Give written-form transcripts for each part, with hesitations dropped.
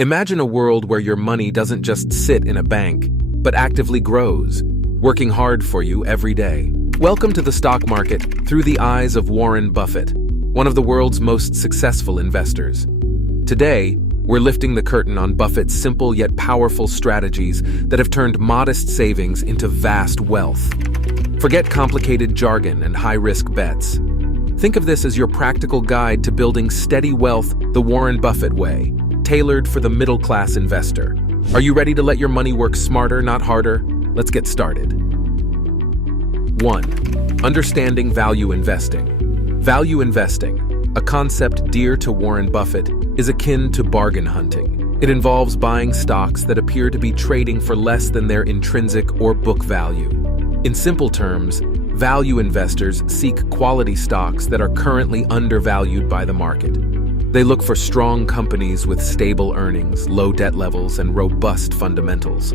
Imagine a world where your money doesn't just sit in a bank, but actively grows, working hard for you every day. Welcome to the stock market through the eyes of Warren Buffett, one of the world's most successful investors. Today, we're lifting the curtain on Buffett's simple yet powerful strategies that have turned modest savings into vast wealth. Forget complicated jargon and high-risk bets. Think of this as your practical guide to building steady wealth the Warren Buffett way, tailored for the middle-class investor. Are you ready to let your money work smarter, not harder? Let's get started. 1. Understanding value investing. Value investing, a concept dear to Warren Buffett, is akin to bargain hunting. It involves buying stocks that appear to be trading for less than their intrinsic or book value. In simple terms, value investors seek quality stocks that are currently undervalued by the market. They look for strong companies with stable earnings, low debt levels, and robust fundamentals.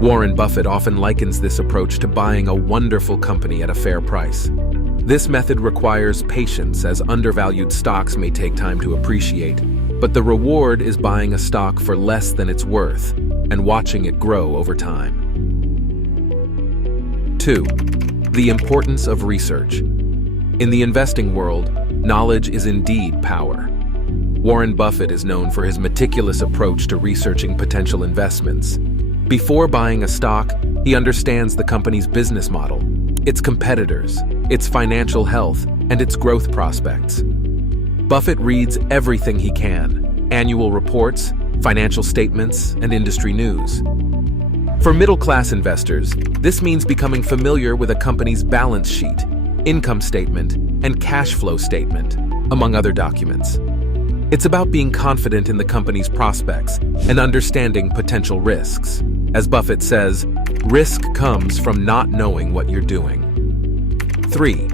Warren Buffett often likens this approach to buying a wonderful company at a fair price. This method requires patience, as undervalued stocks may take time to appreciate, but the reward is buying a stock for less than it's worth and watching it grow over time. 2. The importance of research. In the investing world, knowledge is indeed power. Warren Buffett is known for his meticulous approach to researching potential investments. Before buying a stock, he understands the company's business model, its competitors, its financial health, and its growth prospects. Buffett reads everything he can: annual reports, financial statements, and industry news. For middle-class investors, this means becoming familiar with a company's balance sheet, income statement, and cash flow statement, among other documents. It's about being confident in the company's prospects and understanding potential risks. As Buffett says, risk comes from not knowing what you're doing. 3.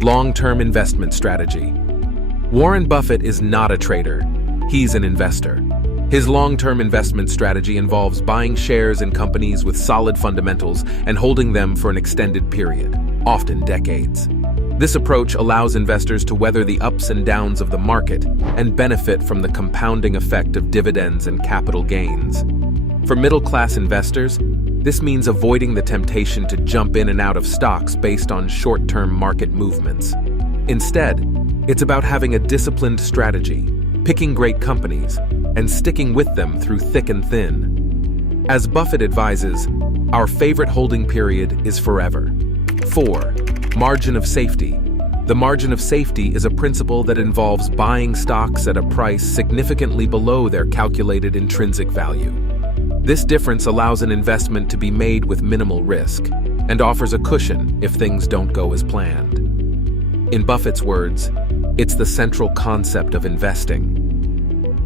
Long-term investment strategy. Warren Buffett is not a trader. He's an investor. His long-term investment strategy involves buying shares in companies with solid fundamentals and holding them for an extended period, often decades. This approach allows investors to weather the ups and downs of the market and benefit from the compounding effect of dividends and capital gains. For middle-class investors, this means avoiding the temptation to jump in and out of stocks based on short-term market movements. Instead, it's about having a disciplined strategy, picking great companies, and sticking with them through thick and thin. As Buffett advises, our favorite holding period is forever. 4. Margin of safety. The margin of safety is a principle that involves buying stocks at a price significantly below their calculated intrinsic value. This difference allows an investment to be made with minimal risk and offers a cushion if things don't go as planned. In Buffett's words, it's the central concept of investing.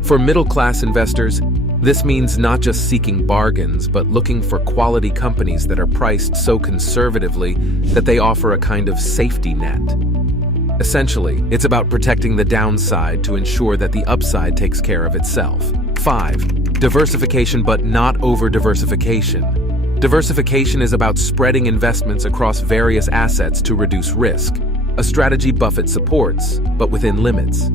For middle-class investors, this means not just seeking bargains, but looking for quality companies that are priced so conservatively that they offer a kind of safety net. Essentially, it's about protecting the downside to ensure that the upside takes care of itself. 5. Diversification, but not over-diversification. Diversification is about spreading investments across various assets to reduce risk, a strategy Buffett supports, but within limits.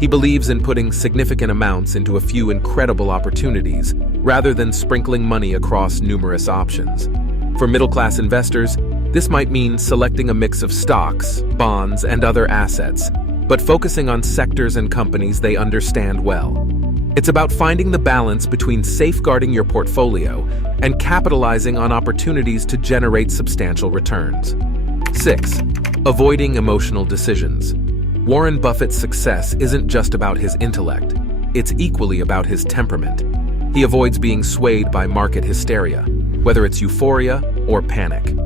He believes in putting significant amounts into a few incredible opportunities, rather than sprinkling money across numerous options. For middle-class investors, this might mean selecting a mix of stocks, bonds, and other assets, but focusing on sectors and companies they understand well. It's about finding the balance between safeguarding your portfolio and capitalizing on opportunities to generate substantial returns. 6. Avoiding emotional decisions. Warren Buffett's success isn't just about his intellect, it's equally about his temperament. He avoids being swayed by market hysteria, whether it's euphoria or panic.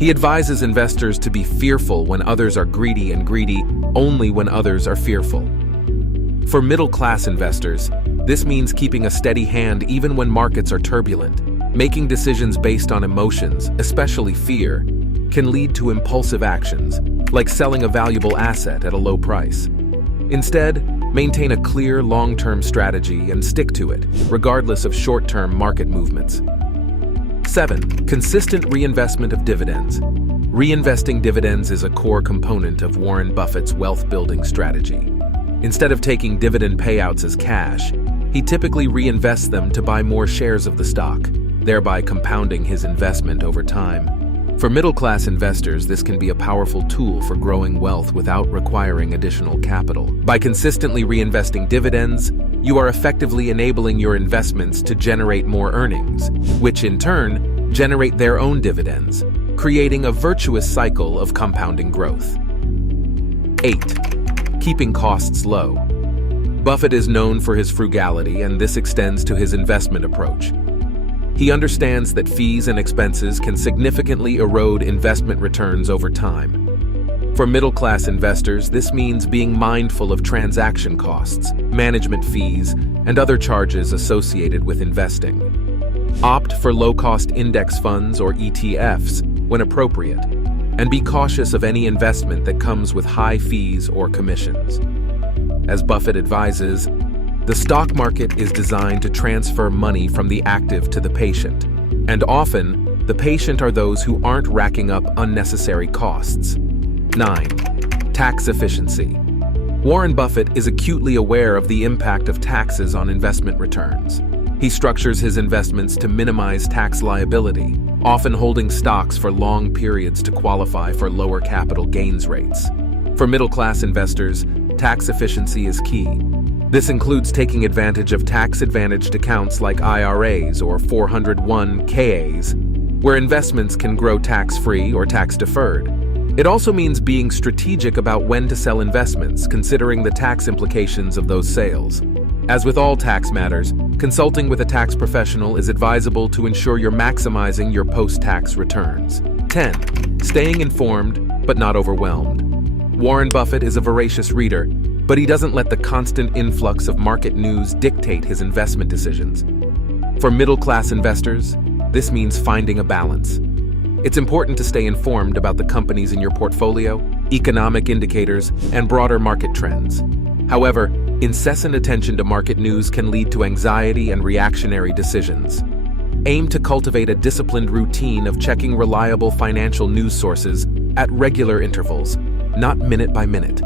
He advises investors to be fearful when others are greedy and greedy only when others are fearful. For middle-class investors, this means keeping a steady hand even when markets are turbulent. Making decisions based on emotions, especially fear, can lead to impulsive actions, like selling a valuable asset at a low price. Instead, maintain a clear long-term strategy and stick to it, regardless of short-term market movements. 7. Consistent reinvestment of dividends. Reinvesting dividends is a core component of Warren Buffett's wealth-building strategy. Instead of taking dividend payouts as cash, he He typically reinvests them to buy more shares of the stock, thereby compounding his investment over time. For middle-class investors, this can be a powerful tool for growing wealth without requiring additional capital. By consistently reinvesting dividends, you are effectively enabling your investments to generate more earnings, which in turn generate their own dividends, creating a virtuous cycle of compounding growth. 8. Keeping costs low. Buffett is known for his frugality, and this extends to his investment approach. He understands that fees and expenses can significantly erode investment returns over time. For middle-class investors, this means being mindful of transaction costs, management fees, and other charges associated with investing. Opt for low-cost index funds or ETFs when appropriate, and be cautious of any investment that comes with high fees or commissions. As Buffett advises, the stock market is designed to transfer money from the active to the patient, and often, the patient are those who aren't racking up unnecessary costs. 9. Tax efficiency. Warren Buffett is acutely aware of the impact of taxes on investment returns. He structures his investments to minimize tax liability, often holding stocks for long periods to qualify for lower capital gains rates. For middle-class investors, tax efficiency is key. This includes taking advantage of tax-advantaged accounts like IRAs or 401(k)s, where investments can grow tax-free or tax-deferred. It also means being strategic about when to sell investments, considering the tax implications of those sales. As with all tax matters, consulting with a tax professional is advisable to ensure you're maximizing your post-tax returns. 10. Staying informed, but not overwhelmed. Warren Buffett is a voracious reader, but he doesn't let the constant influx of market news dictate his investment decisions. For middle-class investors, this means finding a balance. It's important to stay informed about the companies in your portfolio, economic indicators, and broader market trends. However, incessant attention to market news can lead to anxiety and reactionary decisions. Aim to cultivate a disciplined routine of checking reliable financial news sources at regular intervals, not minute by minute.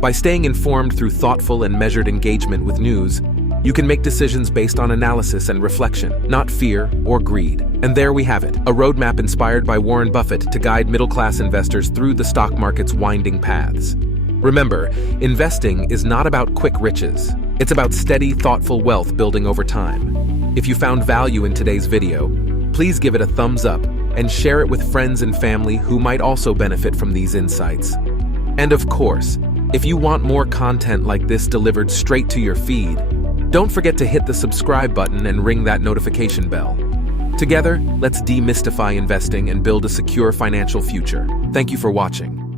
By staying informed through thoughtful and measured engagement with news, you can make decisions based on analysis and reflection, not fear or greed. And there we have it, a roadmap inspired by Warren Buffett to guide middle-class investors through the stock market's winding paths. Remember, investing is not about quick riches. It's about steady, thoughtful wealth building over time. If you found value in today's video, please give it a thumbs up and share it with friends and family who might also benefit from these insights. And of course, if you want more content like this delivered straight to your feed, don't forget to hit the subscribe button and ring that notification bell. Together, let's demystify investing and build a secure financial future. Thank you for watching.